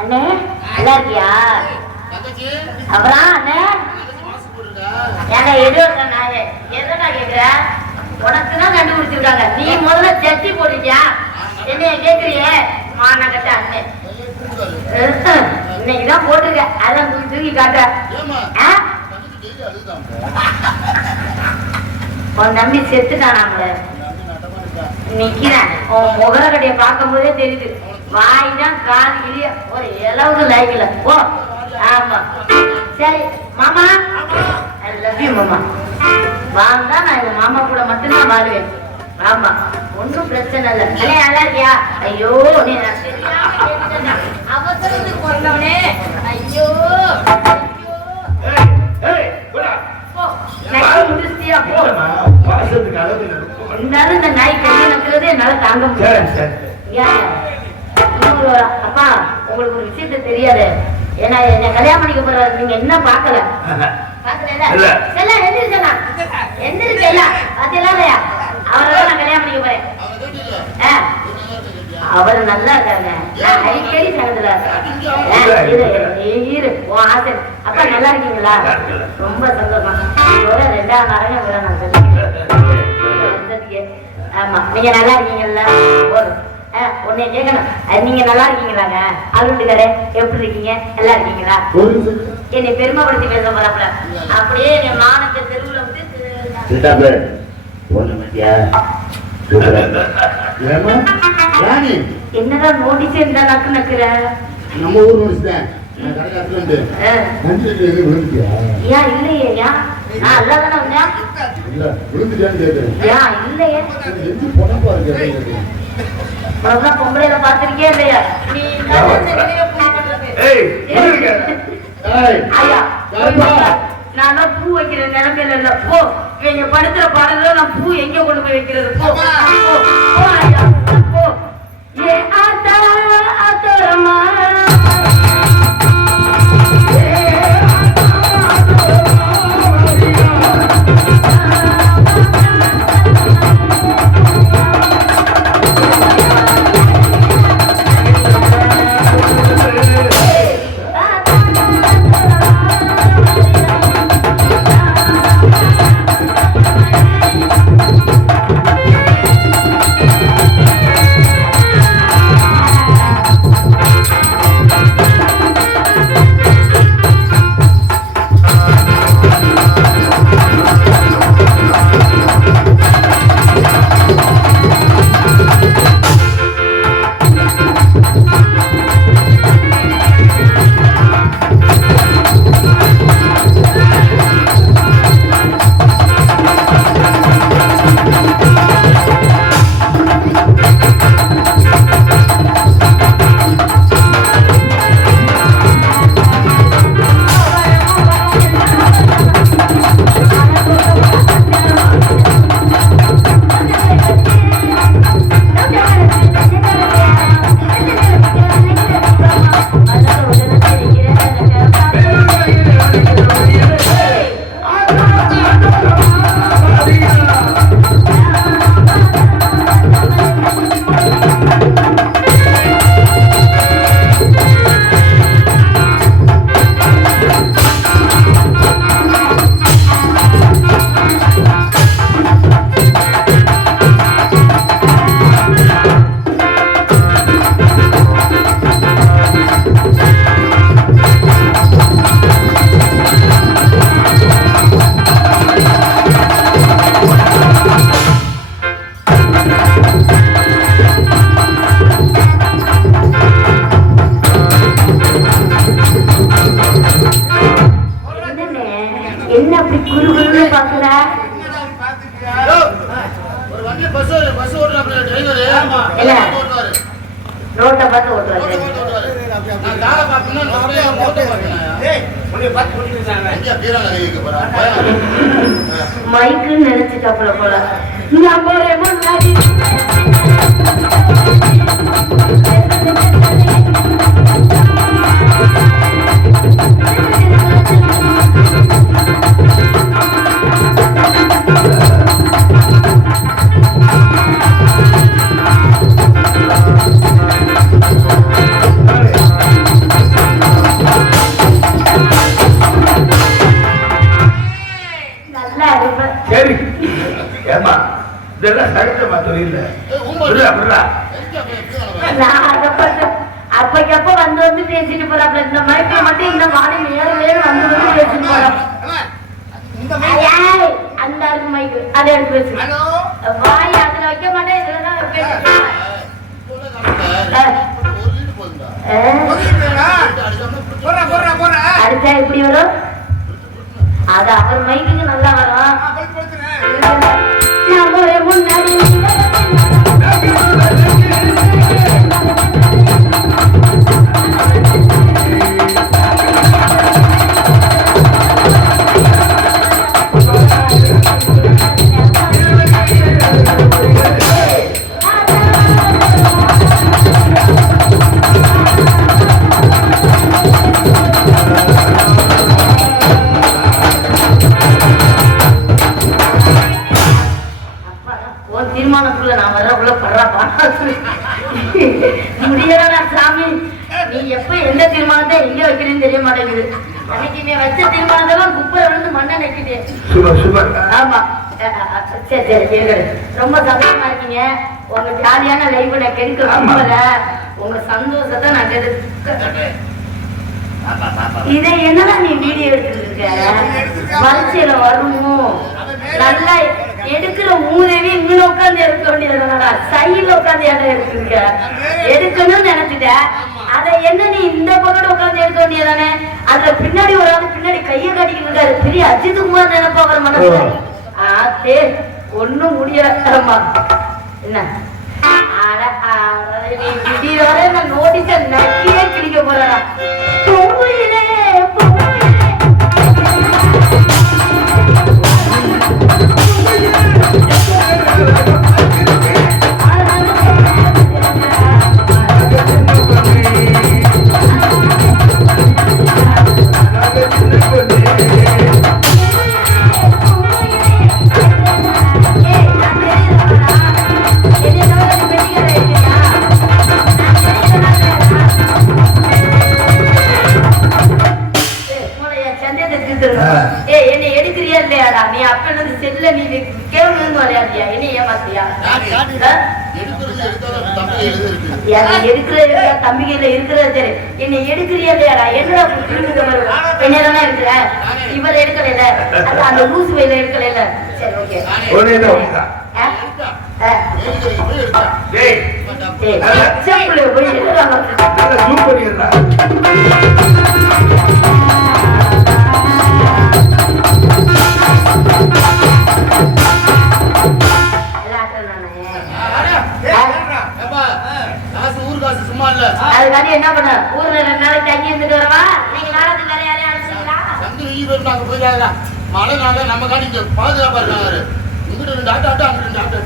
அண்ணே நல்லா இருக்கியா? அப்புறம் அண்ணே ஏங்க எது நாங்க எதனா கேக்குற? உனக்குதான் கண்டுபிடிச்சிருக்காங்க. நீ முதல்ல சட்டி போட்டுக்கியா? என்னைய கேக்குறியே மான கட்ட அண்ணே. இன்னைக்குதான் போட்டுருக்க. அதான் தூக்கி காட்டுற. உன் தம்பி செத்துட்டானாங்களே. நிக்கிறேன் உன் முகரக்கடைய பார்க்கும் போதே தெரியுது. வாய்தான் காது இல்லையா ஒரு இளவுக்கு லைக்கல. ஓ ஆமா சரி மாமா, ஐ லவ் யூ மாமா. வாங்க நான் எங்க மாமா கூட மட்டும்தான் வாழ்வேன். ஆமா ஒன்னும் பிரச்சனை இல்லை. அண்ணே நல்லா இருக்கியா? ஐயோ நீ அவசரத்துக்கு பிறந்தவனே. ஐயோ முடிச்சியா போ. இருந்தாலும் இந்த நாய் கையை நக்கிறது என்னால தாங்க முடியாது. அப்பா உங்களுக்கு ஒரு விஷயத்த தெரியாது. ஏன்னா என்ன கல்யாணம் பண்ணிக்க போறாரு. நீங்க என்ன பாக்கல அவரெல்லாம் நான் கல்யாணம் பண்ணிக்க போறேன். அவரு நல்லா இருக்காங்க. அடிக்கடி சங்கத்துல ஆசை. அப்பா நல்லா இருக்கீங்களா? ரொம்ப சந்தோஷம். இதோட 2ஆம் நாளே விட நான் சொல்லிக்கிறேன். ஆமா நீங்க நல்லா இருக்கீங்கல்ல? உன்னை கேட்கணும். நீங்க நல்லா இருக்கீங்களாங்க? அலுவட்டுக்காரே எப்படி இருக்கீங்க? நல்லா இருக்கீங்களா? என்னை பெருமைப்படுத்தி பேச போறப்பல அப்படியே என் மானத்தை தெருவுல வந்து என்னதான் நோட்டீஸ் இருந்தா நக்கு நக்குற? நம்ம ஊர் நோட்டீஸ் தான். ஏன் இல்லையே? ஏன் நான் அல்ல தானே வந்தேன். ஏன் இல்லையே? பொம்பளையில பாத்திருக்கே இல்லையா? நான் பூ வைக்கிற நிலைமையில இல்ல. போ இவங்க படுத்துற பாடல நான் பூ எங்க கொண்டு போய் வைக்கிறது? போ போ. ஏ ஆத்தா ஆத்தரமா மைக்குன்னு நினைச்சுட்டாப்புல போல. வழி இல்ல. விடுறா, விடுறா. நான் அதை பார்த்து அப்பக்கப்ப வந்து பேசிட்டு போறாப்ல. இந்த மைக்ல மட்டும் இந்த மாடி நேரம் வந்து பேசிட்டு போறான். அந்த இருக்கு மைக்கு, அதை எடுத்து பேசு. வாய் அதுல வைக்க மாட்டேன், இதுலதான் பேசுறேன். அடிச்சா எப்படி வரும்? அது அவர் மைக்குக்கு நல்லா வரும். முன்னாடி தீர்மானத்துக்குள்ள நான் வர்றக்குள்ள படுறா முடியலடா சாமி. நீ எப்ப எந்த தீர்மானத்தை எங்க வைக்கிறேன்னு தெரிய மாட்டேங்குது. அன்னைக்கு நீ வச்ச தீர்மானத்தெல்லாம் குப்பை விழுந்து மண்ணை நக்கிட்டேன். ஆமா சரி சரி கேட்குது. ரொம்ப சந்தோஷமா இருக்கீங்க. உங்க ஜாலியான லைஃப் நான் கெடுக்க விரும்பல. உங்க சந்தோஷத்தை நான் கெடுக்க. இதை என்னதான் நீ வீடியோ எடுத்துட்டு இருக்க? வரிசையில வரணும். நல்லா எடுக்கிற உதவி இங்க உட்காந்து எடுக்க வேண்டியதுனால சைட்ல உட்காந்து இடம் எடுத்துருக்க. எடுக்கணும்னு நினைச்சிட்ட. அதை என்ன நீ இந்த பக்கம் உட்காந்து எடுக்க வேண்டியதானே? அதுல பின்னாடி ஒரு ஆளு பின்னாடி கையை காட்டிக்கிட்டு இருக்காரு. பெரிய அஜித் குமார் நினைப்பா அவர் மனசுல. ஆத்தே ஒண்ணும் முடியலமா என்ன நீ திடீர நான் நோட்டீஸ நக்கியே கிழிக்க போறா. என்னை எடுக்கிறியா இல்லையாடா? நீ அப்ப செல்ல நீ கேவலம் விளையாடுறியா? என்ன ஏமாத்தியா? எடுக்கிற தம்பிகையில இருக்கிறது சரி. என்னை எடுக்கிறியா இல்லையாடா? என்னடா என்னதானே இருக்கிற? இவரை எடுக்கல, அந்த லூசு வயல எடுக்கல. சரி ஓகே அதுக்காண்டி என்ன பண்ண? ஊர்ல 2 நாளைக்கு தங்கி இருந்துட்டு வரவா? நீங்க நாளைக்கு வேற யாரையும் அனுப்பிச்சீங்களா? மழை நாள நம்ம காணி இங்க பாதுகாப்பா இருக்காரு. இங்கிட்ட 2 ஆட்டோ அங்கிட்ட 2 ஆட்டோ.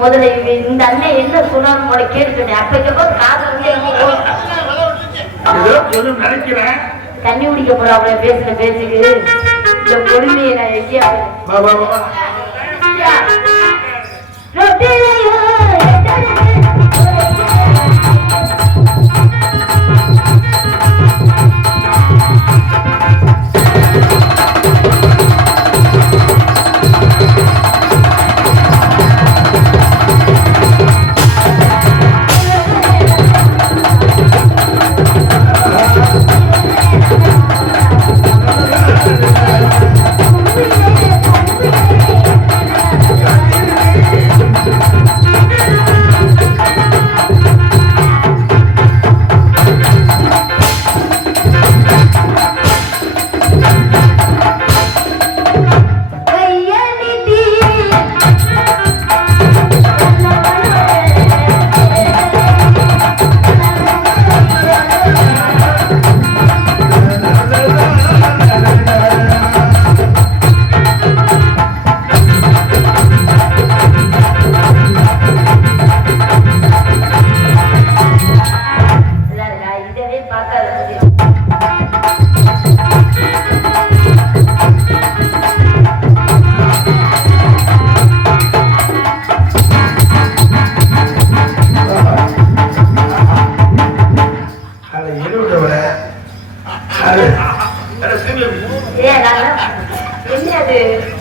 முதல்ல இந்த அண்ணன் என்ன சொன்னான்னு கேட்டுட்டேன். அப்பக்கப்போ காது நினைக்கிறேன். தண்ணி குடிக்க போற அவளை பேசுற பேச்சுக்கு இந்த பொறுமையை நான் எங்கேயா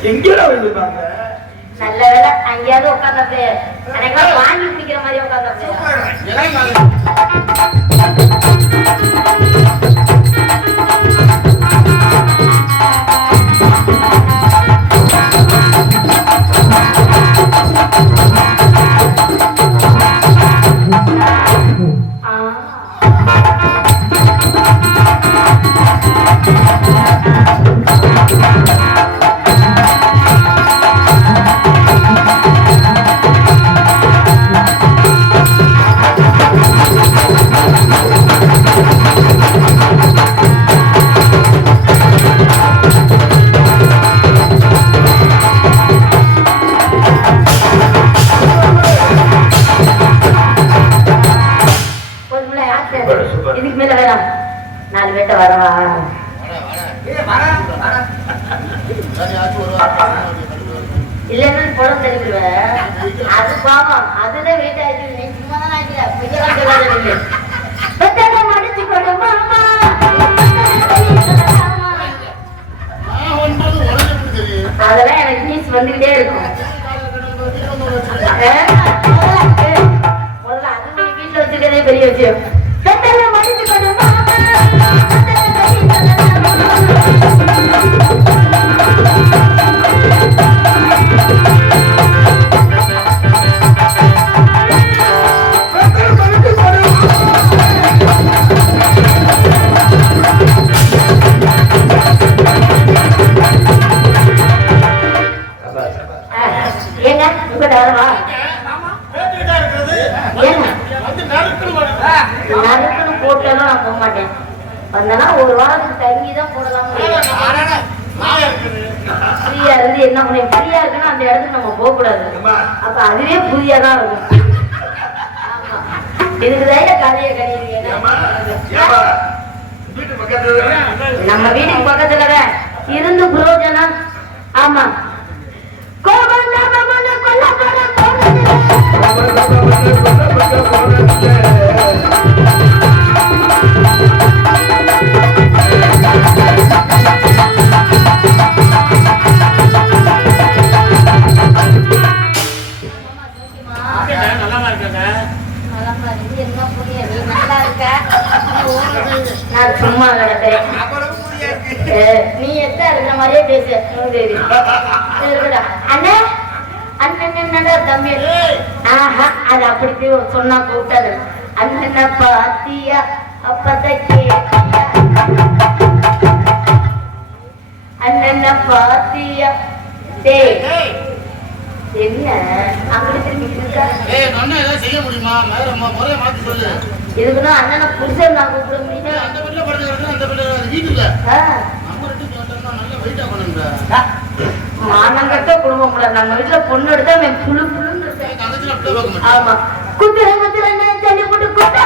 எங்கடா வச்சிருப்பாங்க? நல்ல வேலை அங்கேயாவது உட்கார்ந்தது எனக்கு வாங்கி பிடிக்கிற மாதிரி உட்கார்ந்தது இதுக்கு மேல வேணாம் 4 பேட்ட வரவா இல்லைன்னா குளம் தெரிவிடுவேன் அது பாவம் அதுதான் வெயிட் ஆயிடுச்சு நீ சும்மா தான் மடிச்சு கொடுமா அதெல்லாம் எனக்கு நியூஸ் வந்துகிட்டே இருக்கும் முதல்ல அது வீட்டுல வச்சுக்கிறதே பெரிய விஷயம் மடிச்சு கொடுமா ஏங்க உங்கள்கிட்ட வரவா நறுக்குன்னு போட்டாலும் நான் போக மாட்டேன் வந்தனா ஒரு வாரத்துக்கு தங்கிதான் போடலாம் ஃப்ரீயா இருந்து என்ன பண்ண ஃப்ரீயா இருக்குன்னா அந்த இடத்துக்கு நம்ம போக கூடாது அப்ப அதுவே புதியா தான் இருக்கும் இதுக்குதான் கதையை கணிக்கிறீங்க நம்ம வீட்டுக்கு பக்கத்துலதான் இருந்து புரோஜனம் ஆமா நான் சும்மா கிடக்கிறேன் நீ எத்த இருக்கிற மாதிரியே பேசு அண்ணா அண்ணன் தம்பி ஆஹா அது அப்படி சொன்னா கூப்பிட்டது அண்ணன பாத்தியா அப்பத கேட்டியா அண்ணன பாத்தியா டேய் என்ன அப்படி திரும்பி செய்ய முடியுமா முறைய மாத்தி சொல்லு இதுக்குன்னா அண்ணனை புருஷன் நான் கூப்பிட முடியுமா அந்த பிள்ளை படுத்து அந்த பிள்ளை வீட்டுல நம்ம நல்ல வெயிட்டா பண்ணுங்க மானங்கட்ட குடும்பம் கூட நம்ம வீட்டுல பொண்ணு எடுத்தா அவன் புழு புழுன்னு இருப்பேன் ஆமா குத்துற குத்துற தள்ளி போட்டு குத்த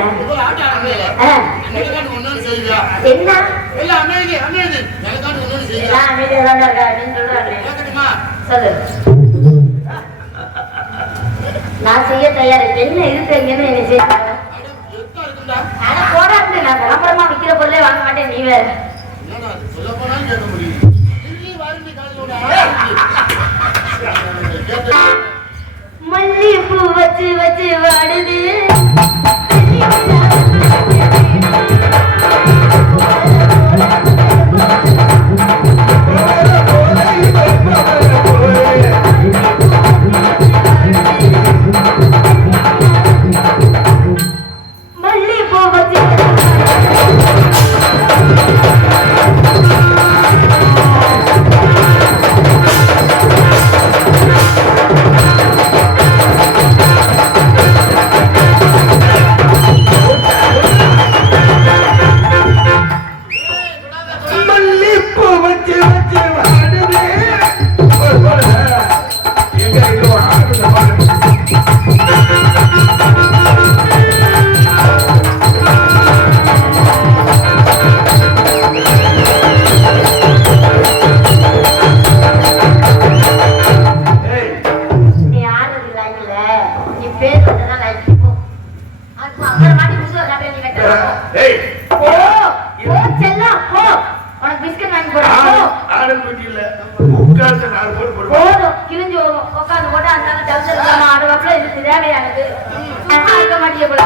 ஒரு ஆட்டம் ஆடுறீங்க. ஆ. எனக்காண்டி ஒண்ணு செய்வியா? என்ன இல்ல அமைதி அமைதி. எனக்காண்டி ஒண்ணு செய்வியா? எல்லாம் அமைதியா தான் இருக்கா அப்படின்னு சொல்றாரு. கேட்கட்டுமா? சொல்லு. நான் செய்ய தயார். என்ன இருக்குங்கன்னு என்ன செய்ய எத்தா இருக்குண்டா? ஆனா போடாது. நான் விளம்பரமா விக்கிற பொருளே வாங்க மாட்டேன். நீ வேற என்னடா இது? சொல்லப் போனாலும் கேட்க முடியுது. திடீர்னு வாருங்க காலையில கேட்டு மல்லிகைப்பூ வச்சு வச்சு வாடுது. மல்லிகைப்பூ வச்சு மல்லிப்பூ வச்சு வச்சு வாடுதே. எங்க இங்க ஒரு ஆடுத பாருங்க. ஏய், நீ ஆடுறது லைக்ல நீ பேசுறதுதான் லைக். அப்புறம் மாட்டி புதுசா காட்டுற நீ வெட்ட. ஏய், போ போ செல்லம் போ. உனக்கு பிஸ்கட் வாங்கி போடுறேன். போ. ஆடு குட்டி இல்ல. உட்கார்ந்து 4 போடு போடு. போதும் கிழிஞ்சு உட்காந்து போட்டு அதனால டவுசர் ஆடு வாக்குல இது தேவையானது இருக்க மாட்டேங்க போல.